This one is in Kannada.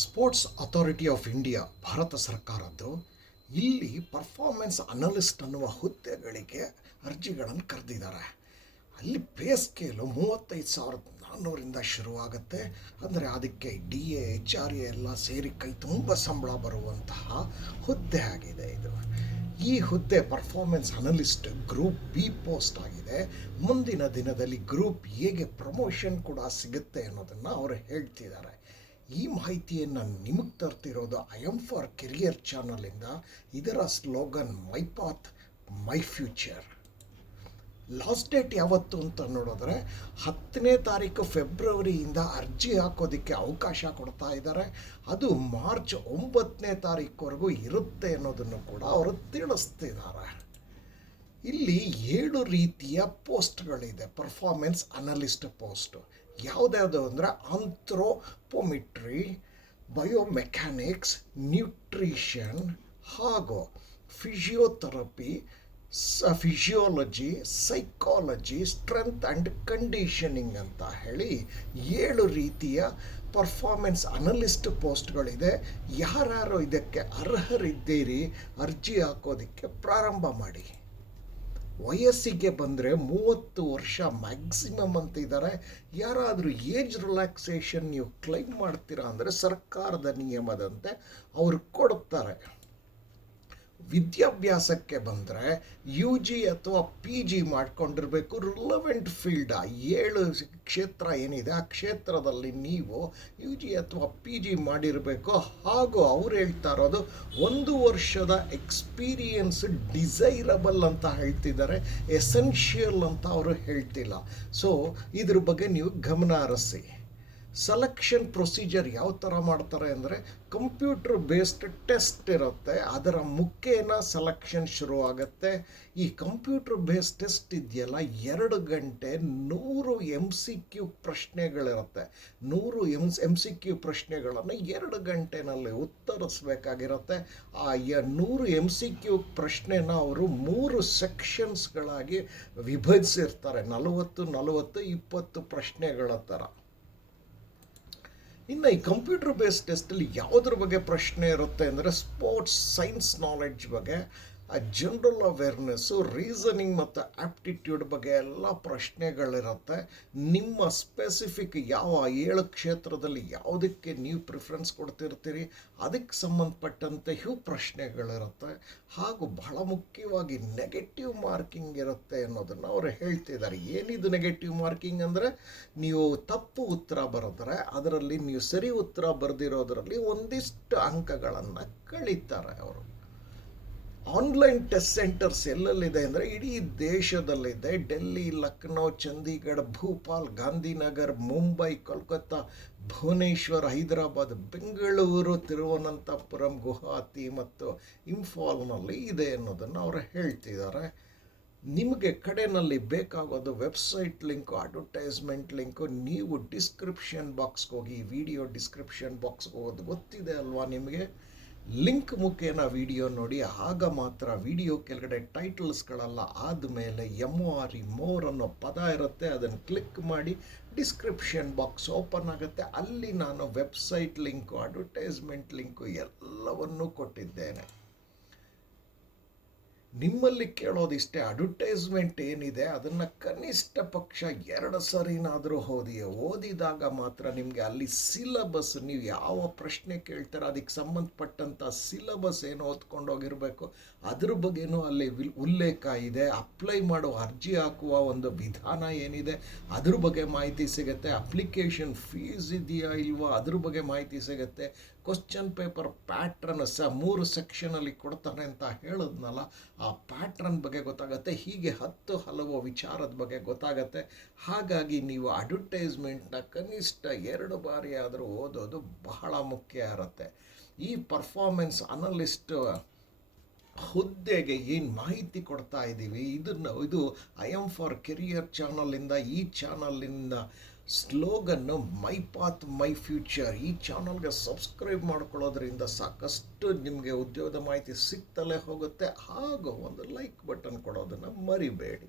Sports authority of India Bharat ಸರ್ಕಾರದ್ದು ಇಲ್ಲಿ ಪರ್ಫಾರ್ಮೆನ್ಸ್ ಅನಲಿಸ್ಟ್ ಅನ್ನುವ ಹುದ್ದೆಗಳಿಗೆ ಅರ್ಜಿಗಳನ್ನು ಕರೆದಿದ್ದಾರೆ. ಅಲ್ಲಿ ಪೇ ಸ್ಕೇಲು 35,400ರಿಂದ ಶುರುವಾಗುತ್ತೆ. ಅಂದರೆ ಅದಕ್ಕೆ DA HRA ಎಲ್ಲ ಸೇರಿ ಕೈ ತುಂಬ ಸಂಬಳ ಬರುವಂತಹ ಹುದ್ದೆ ಆಗಿದೆ ಇದು. ಈ ಹುದ್ದೆ performance analyst group B post ಆಗಿದೆ. ಮುಂದಿನ ದಿನದಲ್ಲಿ ಗ್ರೂಪ್ Aಗೆ ಪ್ರಮೋಷನ್ ಕೂಡ ಸಿಗುತ್ತೆ ಅನ್ನೋದನ್ನು ಅವರು ಹೇಳ್ತಿದ್ದಾರೆ. ಈ ಮಾಹಿತಿಯನ್ನು ನಿಮಗೆ ತರ್ತಿರೋದು IM ಫಾರ್ ಕೆರಿಯರ್ ಚಾನಲಿಂದ. ಇದರ slogan my path my future. Last date ಯಾವತ್ತು ಅಂತ ನೋಡಿದ್ರೆ 10ನೇ ತಾರೀಕು ಫೆಬ್ರವರಿಯಿಂದ ಅರ್ಜಿ ಹಾಕೋದಕ್ಕೆ ಅವಕಾಶ ಕೊಡ್ತಾ ಇದ್ದಾರೆ. ಅದು ಮಾರ್ಚ್ 9ನೇ ತಾರೀಕುವರೆಗೂ ಇರುತ್ತೆ ಅನ್ನೋದನ್ನು ಕೂಡ ಅವರು ತಿಳಿಸ್ತಿದ್ದಾರೆ. ಇಲ್ಲಿ 7 ರೀತಿಯ ಪೋಸ್ಟ್ಗಳಿದೆ ಪರ್ಫಾರ್ಮೆನ್ಸ್ ಅನಲಿಸ್ಟ್ ಪೋಸ್ಟು. ಯಾವುದ್ಯಾವುದು ಅಂದರೆ ಆಂಥ್ರೋಪೋಮೆಟ್ರಿ, ಬಯೋಮೆಕ್ಯಾನಿಕ್ಸ್, ನ್ಯೂಟ್ರಿಷನ್ ಹಾಗೂ physiotherapy, physiology, psychology, strength and conditioning ಅಂತ ಹೇಳಿ 7 ರೀತಿಯ ಪರ್ಫಾರ್ಮೆನ್ಸ್ ಅನಲಿಸ್ಟ್ ಪೋಸ್ಟ್ಗಳಿದೆ. ಯಾರ್ಯಾರು ಇದಕ್ಕೆ ಅರ್ಹರಿದ್ದೀರಿ ಅರ್ಜಿ ಹಾಕೋದಕ್ಕೆ ಪ್ರಾರಂಭ ಮಾಡಿ. ವಯಸ್ಸಿಗೆ ಬಂದರೆ 30 ವರ್ಷ ಮ್ಯಾಕ್ಸಿಮಮ್ ಅಂತಿದ್ದಾರೆ. ಯಾರಾದರೂ ಏಜ್ ರಿಲ್ಯಾಕ್ಸೇಷನ್ ನೀವು ಕ್ಲೈಮ್ ಮಾಡ್ತೀರಾ ಅಂದರೆ ಸರ್ಕಾರದ ನಿಯಮದಂತೆ ಅವರು ಕೊಡುತ್ತಾರೆ. ವಿದ್ಯಾಭ್ಯಾಸಕ್ಕೆ ಬಂದರೆ UG ಅಥವಾ PG ಮಾಡ್ಕೊಂಡಿರಬೇಕು. ರಿಲವೆಂಟ್ ಫೀಲ್ಡ್ 7 ಕ್ಷೇತ್ರ ಏನಿದೆ ಆ ಕ್ಷೇತ್ರದಲ್ಲಿ ನೀವು UG ಅಥವಾ PG ಮಾಡಿರಬೇಕು. ಹಾಗೂ ಅವ್ರು ಹೇಳ್ತಾ ಇರೋದು 1 ವರ್ಷದ ಎಕ್ಸ್ಪೀರಿಯನ್ಸ್ ಡಿಸೈರಬಲ್ ಅಂತ ಹೇಳ್ತಿದ್ದಾರೆ, ಎಸೆನ್ಷಿಯಲ್ ಅಂತ ಅವರು ಹೇಳ್ತಿಲ್ಲ. ಸೊ ಇದ್ರ ಬಗ್ಗೆ ನೀವು ಗಮನ ಹರಿಸಿ. ಸೆಲೆಕ್ಷನ್ ಪ್ರೊಸೀಜರ್ ಯಾವ ಥರ ಮಾಡ್ತಾರೆ ಅಂದರೆ ಕಂಪ್ಯೂಟರ್ ಬೇಸ್ಡ್ ಟೆಸ್ಟ್ ಇರುತ್ತೆ. ಅದರ ಮುಖೇನ ಸೆಲೆಕ್ಷನ್ ಶುರುವಾಗುತ್ತೆ. ಈ ಕಂಪ್ಯೂಟರ್ ಬೇಸ್ಡ್ ಟೆಸ್ಟ್ ಇದೆಯಲ್ಲ 2 ಗಂಟೆ 100 MCQ ಪ್ರಶ್ನೆಗಳಿರುತ್ತೆ. 100 MCQ ಪ್ರಶ್ನೆಗಳನ್ನು 2 ಗಂಟೆನಲ್ಲಿ ಉತ್ತರಿಸಬೇಕಾಗಿರುತ್ತೆ. ಆ 100 MCQ ಪ್ರಶ್ನೆನ ಅವರು 3 ಸೆಕ್ಷನ್ಸ್ಗಳಾಗಿ ವಿಭಜಿಸಿರ್ತಾರೆ. 40 40 20 ಪ್ರಶ್ನೆಗಳ ಥರ. ಇನ್ನು ಈ ಕಂಪ್ಯೂಟರ್ ಬೇಸ್ಡ್ ಟೆಸ್ಟಲ್ಲಿ ಯಾವುದ್ರ ಬಗ್ಗೆ ಪ್ರಶ್ನೆ ಇರುತ್ತೆ ಅಂದರೆ ಸ್ಪೋರ್ಟ್ಸ್ ಸೈನ್ಸ್ ನಾಲೆಡ್ಜ್ ಬಗ್ಗೆ, ಜನರಲ್ ಅವೇರ್ನೆಸ್ಸು, ರೀಸನಿಂಗ್ ಮತ್ತು ಆ್ಯಪ್ಟಿಟ್ಯೂಡ್ ಬಗ್ಗೆ ಎಲ್ಲ ಪ್ರಶ್ನೆಗಳಿರುತ್ತೆ. ನಿಮ್ಮ ಸ್ಪೆಸಿಫಿಕ್ ಯಾವ 7 ಕ್ಷೇತ್ರದಲ್ಲಿ ಯಾವುದಕ್ಕೆ ನೀವು ಪ್ರಿಫರೆನ್ಸ್ ಕೊಡ್ತಿರ್ತೀರಿ ಅದಕ್ಕೆ ಸಂಬಂಧಪಟ್ಟಂತೆ ಇವು ಪ್ರಶ್ನೆಗಳಿರುತ್ತೆ. ಹಾಗೂ ಬಹಳ ಮುಖ್ಯವಾಗಿ ನೆಗೆಟಿವ್ ಮಾರ್ಕಿಂಗ್ ಇರುತ್ತೆ ಅನ್ನೋದನ್ನು ಅವರು ಹೇಳ್ತಿದ್ದಾರೆ. ಏನಿದು ನೆಗೆಟಿವ್ ಮಾರ್ಕಿಂಗ್ ಅಂದರೆ ನೀವು ತಪ್ಪು ಉತ್ತರ ಬರೆದ್ರೆ ಅದರಲ್ಲಿ ನೀವು ಸರಿ ಉತ್ತರ ಬರೆದಿರೋದರಲ್ಲಿ ಒಂದಿಷ್ಟು ಅಂಕಗಳನ್ನು ಕಳೀತಾರೆ ಅವರು. ಆನ್ಲೈನ್ ಟೆಸ್ಟ್ ಸೆಂಟರ್ಸ್ ಎಲ್ಲೆಲ್ಲಿದೆ ಅಂದರೆ ಇಡೀ ದೇಶದಲ್ಲಿದೆ. ಡೆಲ್ಲಿ, ಲಕ್ನೋ, ಚಂಡೀಗಢ, ಭೋಪಾಲ್, ಗಾಂಧಿನಗರ್, ಮುಂಬೈ, ಕೋಲ್ಕತ್ತಾ, ಭುವನೇಶ್ವರ್, ಹೈದರಾಬಾದ್, ಬೆಂಗಳೂರು, ತಿರುವನಂತಪುರಂ, ಗುವಾಹತಿ ಮತ್ತು ಇಂಫಾಲ್ನಲ್ಲಿ ಇದೆ ಅನ್ನೋದನ್ನು ಅವರು ಹೇಳ್ತಿದ್ದಾರೆ. ನಿಮಗೆ ಕಡೆಯಲ್ಲಿ ಬೇಕಾಗೋದು ವೆಬ್ಸೈಟ್ ಲಿಂಕು, ಅಡ್ವರ್ಟೈಸ್ಮೆಂಟ್ ಲಿಂಕು. ನೀವು ಡಿಸ್ಕ್ರಿಪ್ಷನ್ ಬಾಕ್ಸ್ಗೆ ಹೋಗಿ, ವಿಡಿಯೋ ಡಿಸ್ಕ್ರಿಪ್ಷನ್ ಬಾಕ್ಸ್ಗೆ ಹೋಗೋದು ಗೊತ್ತಿದೆ ಅಲ್ವಾ ನಿಮಗೆ. ಲಿಂಕ್ ಮುಖೇನ ವಿಡಿಯೋ ನೋಡಿ. ಆಗ ಮಾತ್ರ ವಿಡಿಯೋ ಕೆಳಗಡೆ ಟೈಟಲ್ಸ್ಗಳೆಲ್ಲ ಆದಮೇಲೆ MORE ಮೋರ್ ಅನ್ನೋ ಪದ ಇರುತ್ತೆ. ಅದನ್ನು ಕ್ಲಿಕ್ ಮಾಡಿ ಡಿಸ್ಕ್ರಿಪ್ಷನ್ ಬಾಕ್ಸ್ ಓಪನ್ ಆಗುತ್ತೆ. ಅಲ್ಲಿ ನಾನು ವೆಬ್ಸೈಟ್ ಲಿಂಕು, ಅಡ್ವರ್ಟೈಸ್ಮೆಂಟ್ ಲಿಂಕು ಎಲ್ಲವನ್ನೂ ಕೊಟ್ಟಿದ್ದೇನೆ. ನಿಮ್ಮಲ್ಲಿ ಕೇಳೋದಿಷ್ಟೇ, ಅಡ್ವರ್ಟೈಸ್ಮೆಂಟ್ ಏನಿದೆ ಅದನ್ನು ಕನಿಷ್ಠ ಪಕ್ಷ 2 ಸರಿನಾದರೂ ಓದಿದಾಗ ಮಾತ್ರ ನಿಮಗೆ ಅಲ್ಲಿ ಸಿಲಬಸ್, ನೀವು ಯಾವ ಪ್ರಶ್ನೆ ಕೇಳ್ತಾರೆ ಅದಕ್ಕೆ ಸಂಬಂಧಪಟ್ಟಂಥ ಸಿಲಬಸ್ ಏನು ಓದ್ಕೊಂಡೋಗಿರಬೇಕು ಅದ್ರ ಬಗ್ಗೆನೂ ಅಲ್ಲಿ ಉಲ್ಲೇಖ ಇದೆ. ಅಪ್ಲೈ ಮಾಡೋ ಅರ್ಜಿ ಹಾಕುವ ಒಂದು ವಿಧಾನ ಏನಿದೆ ಅದ್ರ ಬಗ್ಗೆ ಮಾಹಿತಿ ಸಿಗುತ್ತೆ. ಅಪ್ಲಿಕೇಶನ್ ಫೀಸ್ ಇದೆಯಾ ಇಲ್ವಾ ಅದ್ರ ಬಗ್ಗೆ ಮಾಹಿತಿ ಸಿಗುತ್ತೆ. ಕ್ವಶ್ಚನ್ ಪೇಪರ್ ಪ್ಯಾಟ್ರನ್ 3 ಸೆಕ್ಷನಲ್ಲಿ ಕೊಡ್ತಾರೆ ಅಂತ ಹೇಳಿದ್ನಲ್ಲ, ಆ ಪ್ಯಾಟ್ರನ್ ಬಗ್ಗೆ ಗೊತ್ತಾಗುತ್ತೆ. ಹೀಗೆ 10 ಹಲವು ವಿಚಾರದ ಬಗ್ಗೆ ಗೊತ್ತಾಗುತ್ತೆ. ಹಾಗಾಗಿ ನೀವು ಅಡ್ವರ್ಟೈಸ್ಮೆಂಟ್ನ ಕನಿಷ್ಠ 2 ಬಾರಿ ಆದರೂ ಓದೋದು ಬಹಳ ಮುಖ್ಯ ಇರುತ್ತೆ. ಈ ಪರ್ಫಾರ್ಮೆನ್ಸ್ ಅನಲಿಸ್ಟ್ ಹುದ್ದೆಗೆ ಏನು ಮಾಹಿತಿ ಕೊಡ್ತಾ ಇದ್ದೀವಿ ಇದು IM ಫಾರ್ ಕೆರಿಯರ್ ಚಾನಲಿಂದ. ಈ ಚಾನಲಿಂದ slogan my path my future. ಈ ಚಾನಲ್ಗೆ ಸಬ್ಸ್ಕ್ರೈಬ್ ಮಾಡ್ಕೊಳ್ಳೋದ್ರಿಂದ ಸಾಕಷ್ಟು ನಿಮಗೆ ಉದ್ಯೋಗದ ಮಾಹಿತಿ ಸಿಗ್ತಲೇ ಹೋಗುತ್ತೆ. ಹಾಗೂ ಒಂದು ಲೈಕ್ ಬಟನ್ ಕೊಡೋದನ್ನು ಮರಿಬೇಡಿ.